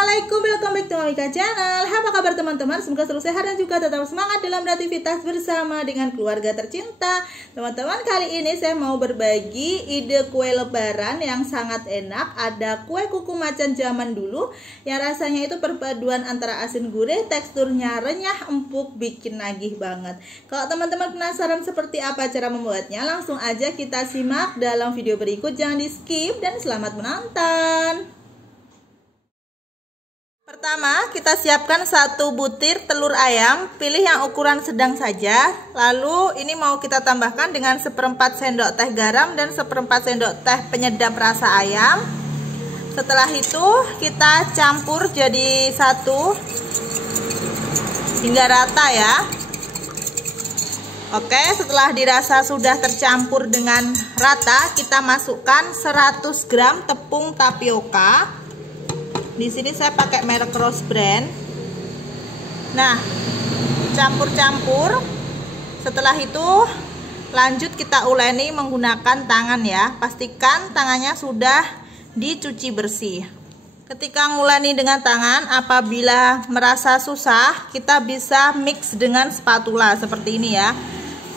Assalamualaikum, welcome back to Mika Channel. Apa kabar teman-teman? Semoga selalu sehat dan juga tetap semangat dalam beraktivitas bersama dengan keluarga tercinta. Teman-teman, kali ini saya mau berbagi ide kue lebaran yang sangat enak. Ada kue kuku macan zaman dulu yang rasanya itu perpaduan antara asin gurih, teksturnya renyah, empuk, bikin nagih banget. Kalau teman-teman penasaran seperti apa cara membuatnya, langsung aja kita simak dalam video berikut. Jangan di skip dan selamat menonton. Pertama, kita siapkan 1 butir telur ayam, pilih yang ukuran sedang saja. Lalu ini mau kita tambahkan dengan 1/4 sendok teh garam dan 1/4 sendok teh penyedap rasa ayam. Setelah itu kita campur jadi satu hingga rata ya. Oke, setelah dirasa sudah tercampur dengan rata, kita masukkan 100 gram tepung tapioka. Di sini saya pakai merek Rose Brand. Nah, campur-campur. Setelah itu lanjut kita uleni menggunakan tangan ya. Pastikan tangannya sudah dicuci bersih. Ketika nguleni dengan tangan, apabila merasa susah, kita bisa mix dengan spatula seperti ini ya.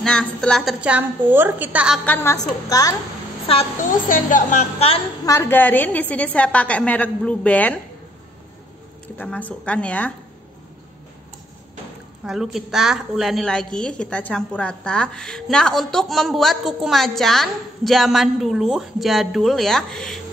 Nah, setelah tercampur, kita akan masukkan 1 sendok makan margarin. Di sini saya pakai merek Blue Band. Kita masukkan ya. Lalu kita uleni lagi, kita campur rata. Nah, untuk membuat kuku macan zaman dulu, jadul ya,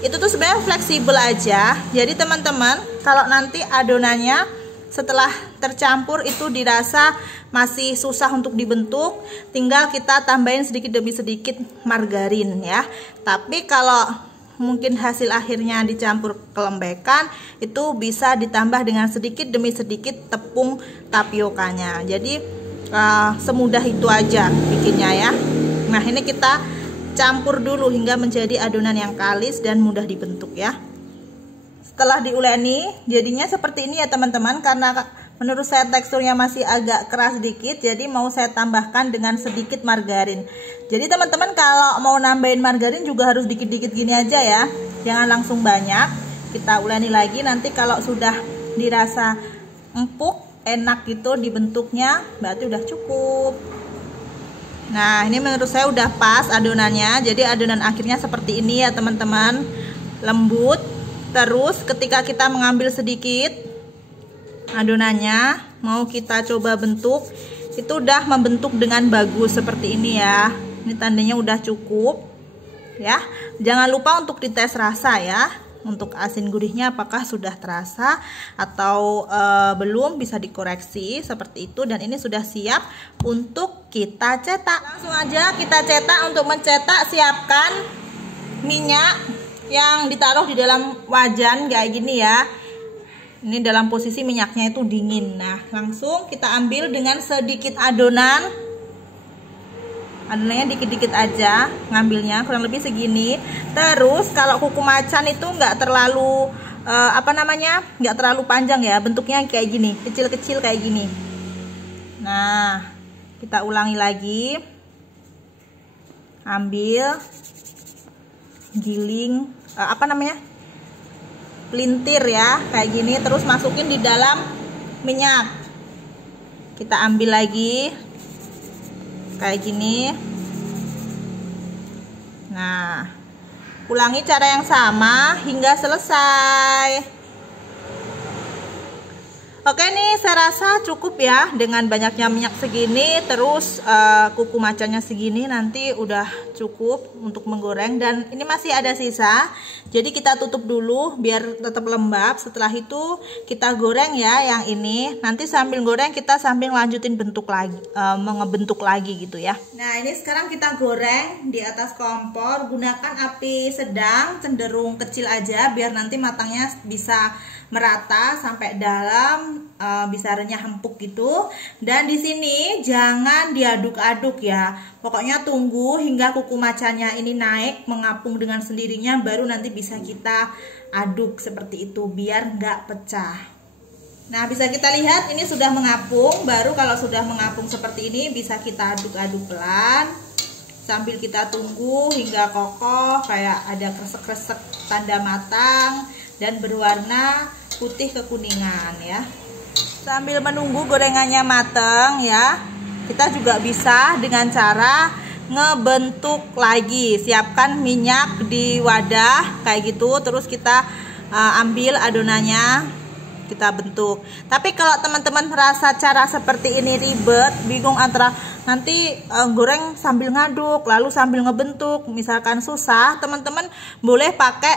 itu tuh sebenarnya fleksibel aja. Jadi teman-teman, kalau nanti adonannya setelah tercampur itu dirasa masih susah untuk dibentuk, tinggal kita tambahin sedikit demi sedikit margarin ya. Tapi kalau mungkin hasil akhirnya dicampur kelembekan, itu bisa ditambah dengan sedikit demi sedikit tepung tapiokanya. Jadi semudah itu aja bikinnya ya. Nah, ini kita campur dulu hingga menjadi adonan yang kalis dan mudah dibentuk ya. Setelah diuleni jadinya seperti ini ya teman-teman. Karena menurut saya teksturnya masih agak keras sedikit, jadi mau saya tambahkan dengan sedikit margarin. Jadi teman-teman kalau mau nambahin margarin juga harus dikit-dikit gini aja ya, jangan langsung banyak. Kita uleni lagi, nanti kalau sudah dirasa empuk, enak gitu dibentuknya, berarti udah cukup. Nah, ini menurut saya udah pas adonannya. Jadi adonan akhirnya seperti ini ya teman-teman, lembut. Terus ketika kita mengambil sedikit adonannya, mau kita coba bentuk, itu udah membentuk dengan bagus seperti ini ya. Ini tandanya udah cukup ya. Jangan lupa untuk dites rasa ya, untuk asin gurihnya apakah sudah terasa atau belum, bisa dikoreksi seperti itu. Dan ini sudah siap untuk kita cetak. Langsung aja kita cetak. Untuk mencetak, siapkan minyak yang ditaruh di dalam wajan kayak gini ya. Ini dalam posisi minyaknya itu dingin. Nah, langsung kita ambil dengan sedikit adonan. Adonannya dikit-dikit aja ngambilnya, kurang lebih segini. Terus kalau kuku macan itu nggak terlalu nggak terlalu panjang ya, bentuknya kayak gini, kecil-kecil kayak gini. Nah, kita ulangi lagi. Ambil, giling, pelintir ya, kayak gini, terus masukin di dalam minyak. Kita ambil lagi kayak gini. Nah, ulangi cara yang sama hingga selesai. Oke nih, saya rasa cukup ya dengan banyaknya minyak segini, terus kuku macannya segini, nanti udah cukup untuk menggoreng. Dan ini masih ada sisa, jadi kita tutup dulu biar tetap lembab. Setelah itu kita goreng ya yang ini. Nanti sambil goreng kita sambil lanjutin bentuk lagi, mengebentuk lagi gitu ya. Nah, ini sekarang kita goreng di atas kompor. Gunakan api sedang, cenderung kecil aja biar nanti matangnya bisa merata sampai dalam, bisa renyah empuk gitu. Dan di sini jangan diaduk-aduk ya. Pokoknya tunggu hingga kuku macannya ini naik mengapung dengan sendirinya, baru nanti bisa kita aduk seperti itu biar nggak pecah. Nah, bisa kita lihat ini sudah mengapung. Baru kalau sudah mengapung seperti ini bisa kita aduk-aduk pelan sambil kita tunggu hingga kokoh, kayak ada kresek-kresek tanda matang dan berwarna putih kekuningan ya. Sambil menunggu gorengannya mateng ya, kita juga bisa dengan cara ngebentuk lagi. Siapkan minyak di wadah kayak gitu, terus kita ambil adonannya, kita bentuk. Tapi kalau teman-teman merasa cara seperti ini ribet, bingung antara nanti goreng sambil ngaduk lalu sambil ngebentuk, misalkan susah, teman-teman boleh pakai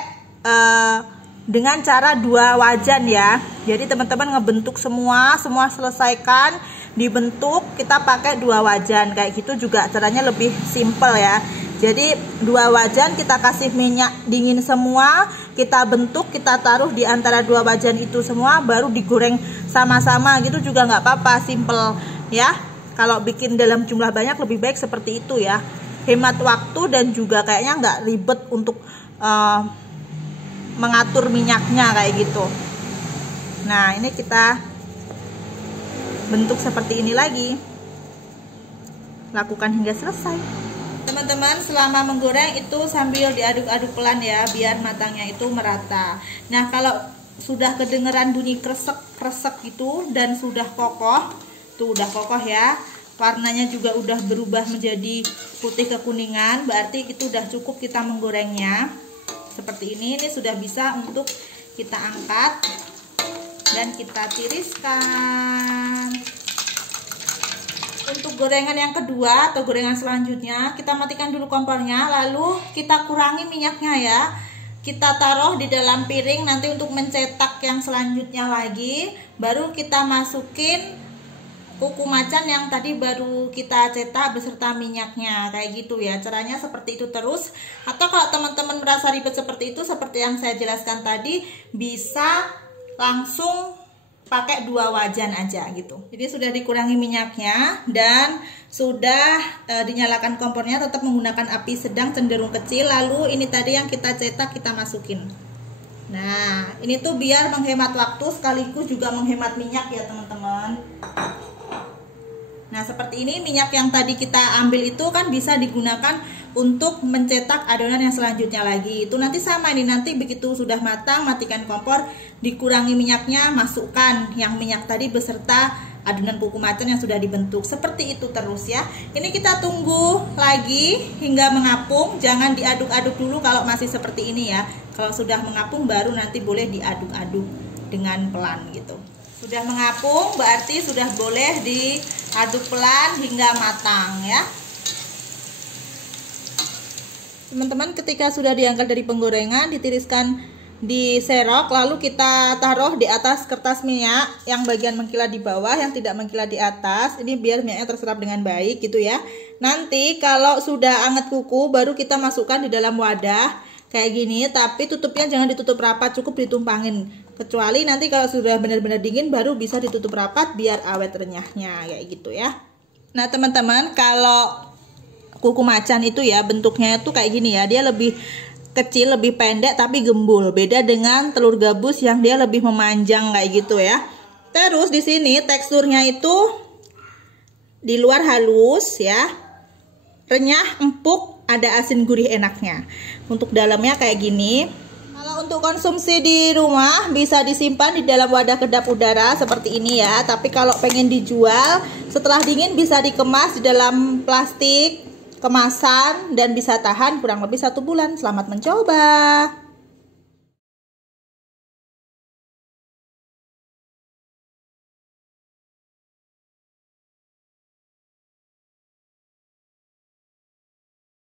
dengan cara 2 wajan ya. Jadi teman-teman ngebentuk semua selesaikan, dibentuk, kita pakai 2 wajan kayak gitu juga caranya lebih simple ya. Jadi 2 wajan kita kasih minyak dingin semua, kita bentuk, kita taruh di antara 2 wajan itu semua, baru digoreng sama-sama gitu juga nggak apa-apa, simple ya. Kalau bikin dalam jumlah banyak lebih baik seperti itu ya, hemat waktu dan juga kayaknya nggak ribet untuk mengatur minyaknya kayak gitu. Nah ini kita bentuk seperti ini lagi, lakukan hingga selesai. Teman-teman selama menggoreng itu sambil diaduk-aduk pelan ya, biar matangnya itu merata. Nah kalau sudah kedengeran bunyi kresek-kresek gitu dan sudah kokoh, tuh udah kokoh ya, warnanya juga udah berubah menjadi putih kekuningan, berarti itu udah cukup kita menggorengnya. Seperti ini sudah bisa untuk kita angkat dan kita tiriskan. Untuk gorengan yang kedua atau gorengan selanjutnya, kita matikan dulu kompornya, lalu kita kurangi minyaknya ya. Kita taruh di dalam piring nanti untuk mencetak yang selanjutnya lagi, baru kita masukin kuku macan yang tadi baru kita cetak beserta minyaknya kayak gitu ya. Caranya seperti itu terus. Atau kalau teman-teman merasa ribet seperti itu, seperti yang saya jelaskan tadi, bisa langsung pakai 2 wajan aja gitu. Jadi sudah dikurangi minyaknya dan sudah dinyalakan kompornya, tetap menggunakan api sedang cenderung kecil. Lalu ini tadi yang kita cetak kita masukin. Nah ini tuh biar menghemat waktu sekaligus juga menghemat minyak ya teman-teman. Nah seperti ini, minyak yang tadi kita ambil itu kan bisa digunakan untuk mencetak adonan yang selanjutnya lagi. Itu nanti sama ini, nanti begitu sudah matang matikan kompor, dikurangi minyaknya, masukkan yang minyak tadi beserta adonan kuku macan yang sudah dibentuk. Seperti itu terus ya. Ini kita tunggu lagi hingga mengapung, jangan diaduk-aduk dulu kalau masih seperti ini ya. Kalau sudah mengapung baru nanti boleh diaduk-aduk dengan pelan gitu. Sudah mengapung berarti sudah boleh diaduk pelan hingga matang ya. Teman-teman ketika sudah diangkat dari penggorengan, ditiriskan di serok, lalu kita taruh di atas kertas minyak yang bagian mengkilat di bawah, yang tidak mengkilat di atas. Ini biar minyaknya terserap dengan baik gitu ya. Nanti kalau sudah anget kuku baru kita masukkan di dalam wadah kayak gini, tapi tutupnya jangan ditutup rapat, cukup ditumpangin. Kecuali nanti kalau sudah benar-benar dingin baru bisa ditutup rapat biar awet renyahnya kayak gitu ya. Nah teman-teman, kalau kuku macan itu ya bentuknya itu kayak gini ya, dia lebih kecil, lebih pendek tapi gembul. Beda dengan telur gabus yang dia lebih memanjang kayak gitu ya. Terus di sini teksturnya itu di luar halus ya, renyah, empuk, ada asin gurih enaknya. Untuk dalamnya kayak gini. Kalau untuk konsumsi di rumah bisa disimpan di dalam wadah kedap udara seperti ini ya. Tapi kalau pengen dijual setelah dingin bisa dikemas di dalam plastik kemasan dan bisa tahan kurang lebih 1 bulan. Selamat mencoba.